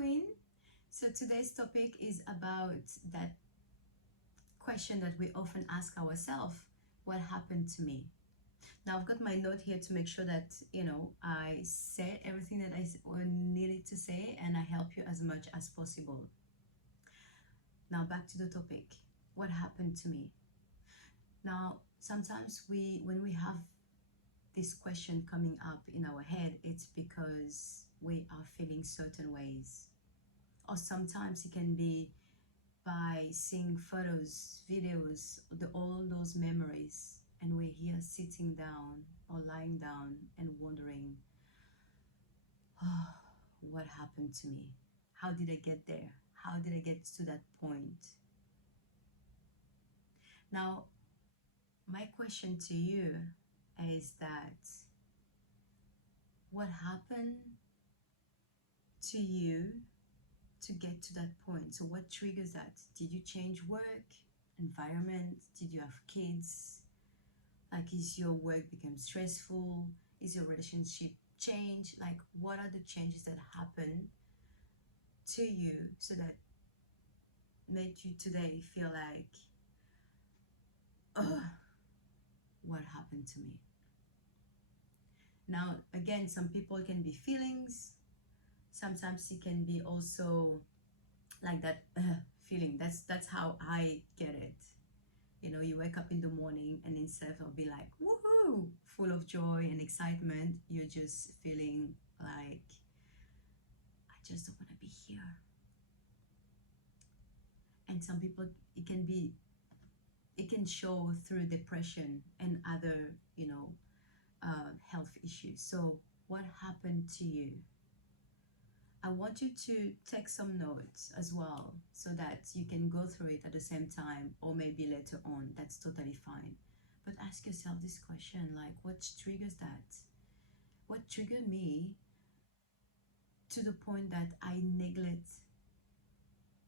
Queen. So today's topic is about that question that we often ask ourselves, what happened to me? Now I've got my note here to make sure that, I said everything that I needed to say and I help you as much as possible. Now back to the topic, what happened to me? Now, sometimes when we have this question coming up in our head, it's because we are feeling certain ways. Or sometimes it can be by seeing photos, videos, all those memories, and we're here sitting down or lying down and wondering, oh, what happened to me? How did I get there? How did I get to that point? Now, my question to you is that what happened to you to get to that point? So what triggers that? Did you change work, environment? Did you have kids? Like, is your work become stressful? Is your relationship change? Like, what are the changes that happen to you so that made you today feel like, oh, what happened to me? Now, again, some people can be feelings. Sometimes it can be also like that feeling. That's how I get it. You wake up in the morning and instead of be like, woohoo, full of joy and excitement, you're just feeling like, I just don't want to be here. And some people, it can show through depression and other, health issues. So what happened to you? I want you to take some notes as well so that you can go through it at the same time or maybe later on. That's totally fine. But ask yourself this question, like, what triggers that? What triggered me to the point that I neglect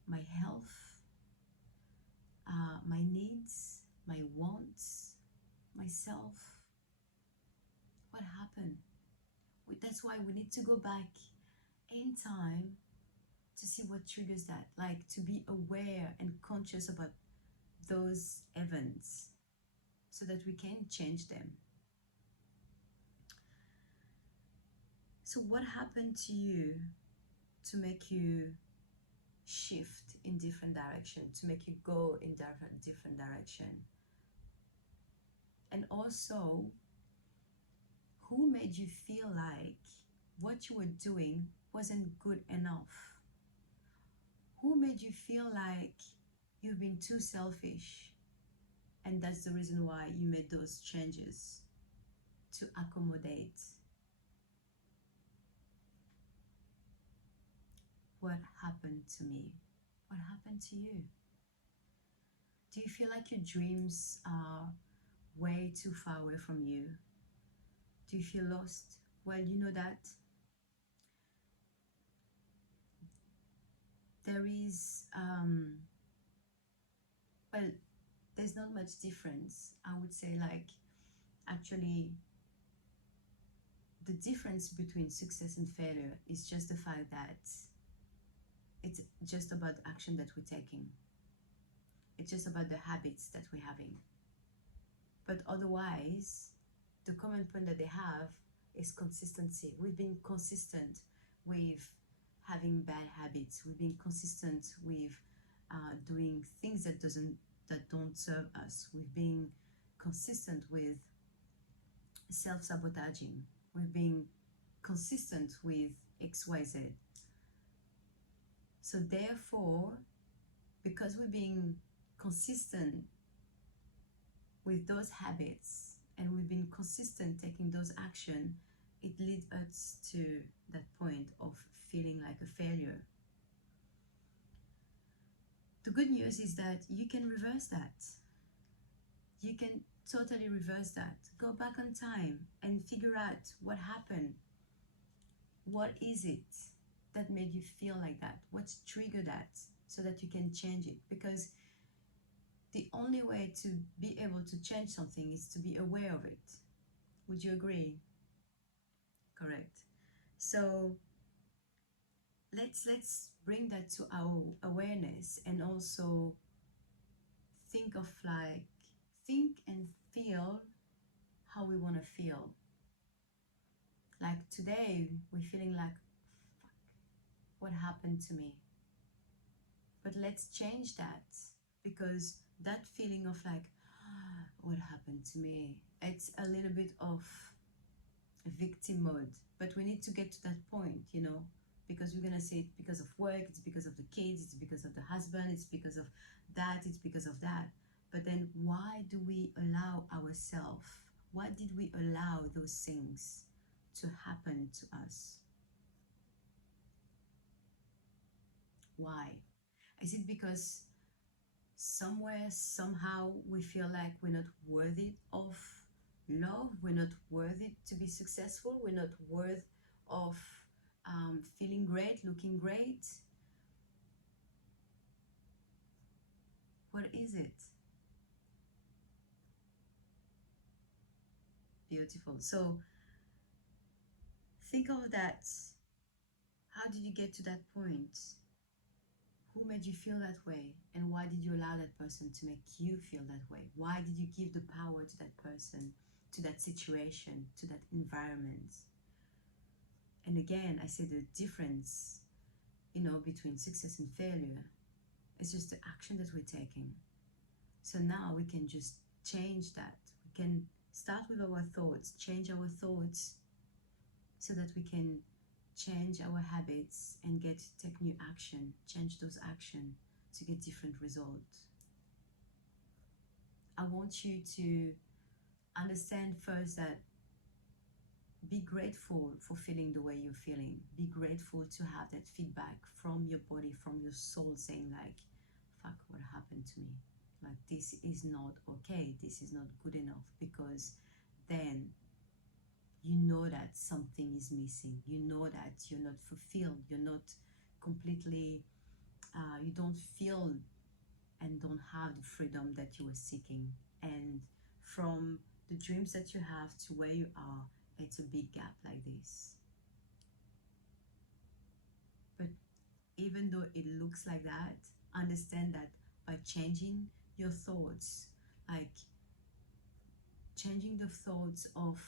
my health, my needs, my wants, myself? What happened? That's why we need to go back in time to see what triggers that, like to be aware and conscious about those events so that we can change them. So what happened to you to make you shift in different direction, to make you go in different direction? And also, who made you feel like what you were doing wasn't good enough? Who made you feel like you've been too selfish and that's the reason why you made those changes to accommodate? What happened to me? What happened to you? Do you feel like your dreams are way too far away from you? Do you feel lost? Well, you know that there is, well, there's not much difference. I would say, like, actually, the difference between success and failure is just the fact that it's just about the action that we're taking. It's just about the habits that we're having. But otherwise, the common point that they have is consistency. We've been consistent with having bad habits. We've been consistent with doing things that don't serve us. We've been consistent with self-sabotaging. We've been consistent with XYZ. So therefore, because we're being consistent with those habits and we've been consistent taking those action, it leads us to that point of feeling like a failure. The good news is that you can reverse that. You can totally reverse that. Go back on time and figure out what happened. What is it that made you feel like that? What's triggered that so that you can change it? Because the only way to be able to change something is to be aware of it. Would you agree? Correct. So let's let's bring that to our awareness, and also think of like, think and feel how we want to feel. Like today we're feeling like, what happened to me? But let's change that, because that feeling of like, what happened to me, it's a little bit of victim mode. But we need to get to that point, because we're gonna say it because of work, it's because of the kids, it's because of the husband, it's because of that, it's because of that. But then why do we allow ourselves, why did we allow those things to happen to us? Why? Is it because somewhere, somehow, we feel like we're not worthy of love, we're not worthy to be successful, we're not worth of feeling great, looking great? What is it? Beautiful. So think of that. How did you get to that point? Who made you feel that way? And why did you allow that person to make you feel that way? Why did you give the power to that person, to that situation, to that environment? And again, I say the difference, between success and failure is just the action that we're taking. So now we can just change that. We can start with our thoughts, change our thoughts, so that we can change our habits and take new action, change those action to get different results. I want you to understand first that be grateful for feeling the way you're feeling. Be grateful to have that feedback from your body, from your soul, saying like, fuck, what happened to me? Like, this is not okay, this is not good enough, because then you know that something is missing. You know that you're not fulfilled. You're not completely, you don't feel and don't have the freedom that you were seeking. And from the dreams that you have to where you are, it's a big gap like this. But even though it looks like that, understand that by changing your thoughts, like changing the thoughts of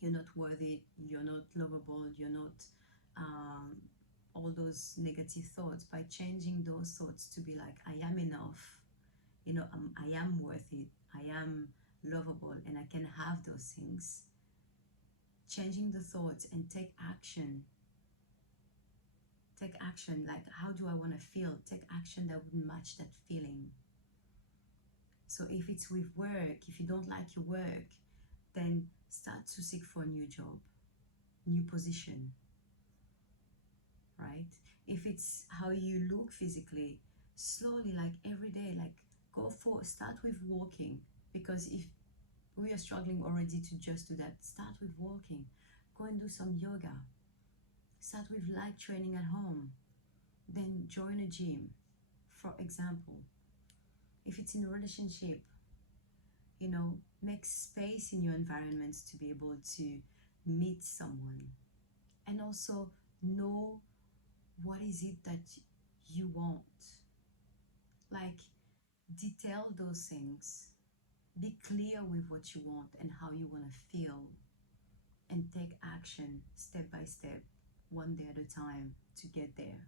you're not worthy, you're not lovable, you're not all those negative thoughts, by changing those thoughts to be like, I am enough, I am worth it, I am lovable, and I can have those things. Changing the thoughts and take action. Take action, like, how do I want to feel? Take action that would match that feeling. So if it's with work, if you don't like your work, then start to seek for a new job, new position, right? If it's how you look physically, slowly, like every day, like start with walking. Because if we are struggling already to just do that, start with walking. Go and do some yoga. Start with light training at home. Then join a gym, for example. If it's in a relationship, make space in your environment to be able to meet someone. And also know what is it that you want. Like, detail those things. Be clear with what you want and how you want to feel, and take action step by step, one day at a time, to get there.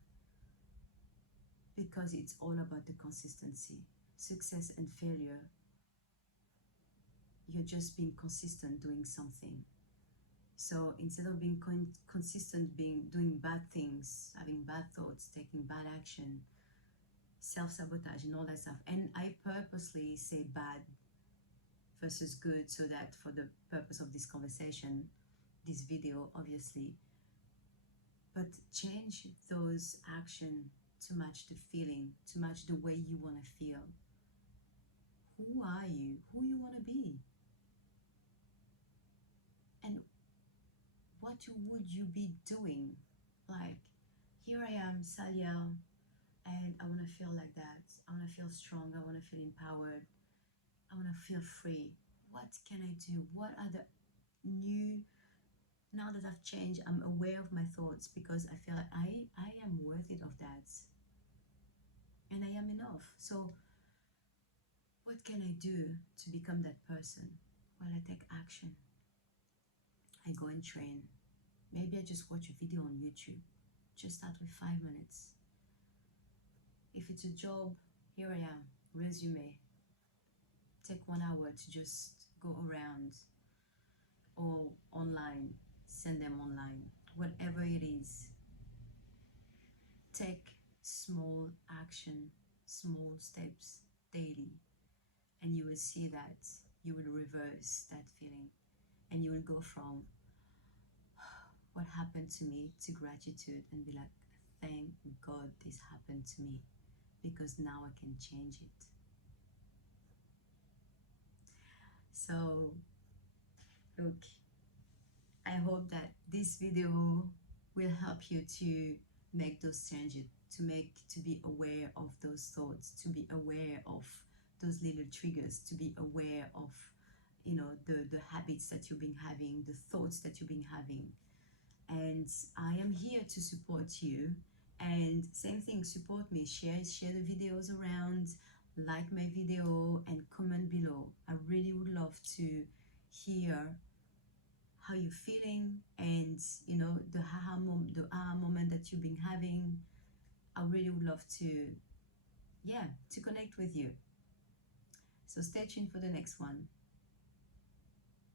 Because it's all about the consistency. Success and failure, you're just being consistent doing something. So instead of being consistent, doing bad things, having bad thoughts, taking bad action, self-sabotage and all that stuff. And I purposely say bad versus good, so that for the purpose of this conversation, this video, obviously. But change those action to match the feeling, to match the way you want to feel. Who are you? Who you want to be? And what would you be doing? Like, here I am, Saliel, and I want to feel like that. I want to feel strong. I want to feel empowered. I want to feel free. What can I do? What are the new, now that I've changed, I'm aware of my thoughts, because I feel like I am myself. So what can I do to become that person? Well, I take action. I go and train. Maybe I just watch a video on YouTube. Just start with 5 minutes. If it's a job, here I am, resume. Take 1 hour to just go around, or online, send them online. Whatever it is, take small action, small steps daily, and you will see that you will reverse that feeling, and you will go from what happened to me to gratitude and be like, thank God this happened to me, because now I can change it. So look, I hope that this video will help you to make those changes, to be aware of those thoughts, to be aware of those little triggers, to be aware of, you know, the habits that you've been having, the thoughts that you've been having. And I am here to support you. And same thing, support me, share the videos around, like my video, and comment below. I really would love to hear how you're feeling, and you know, the aha moment that you've been having. I really would love to, yeah, to connect with you. So stay tuned for the next one.